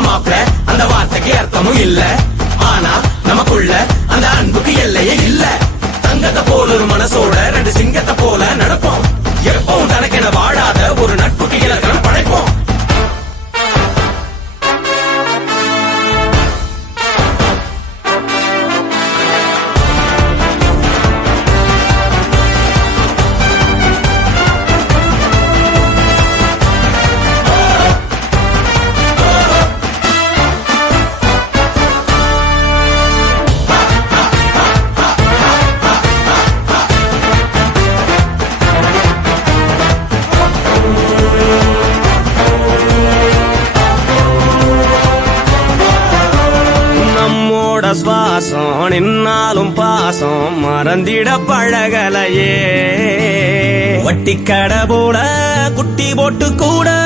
மாப்ள அந்த வார்த்தைக்கு அர்த்தமும் இல்ல. ஆனா நமக்குள்ள அந்த அன்புக்கு எல்லையே இல்ல. தங்கத்தை போல ஒரு மனசோட ரெண்டு சிங்கத்தை போல நடப்போம். எப்பவும் தனக்கென வாழாத ஒரு நட்புக்கு இலக்கணம் படைப்போம். சுவாசம் நின்னாலும் பாசம் மறந்திட பழகலையே. வட்டி கடை போல குட்டி போட்டு கூட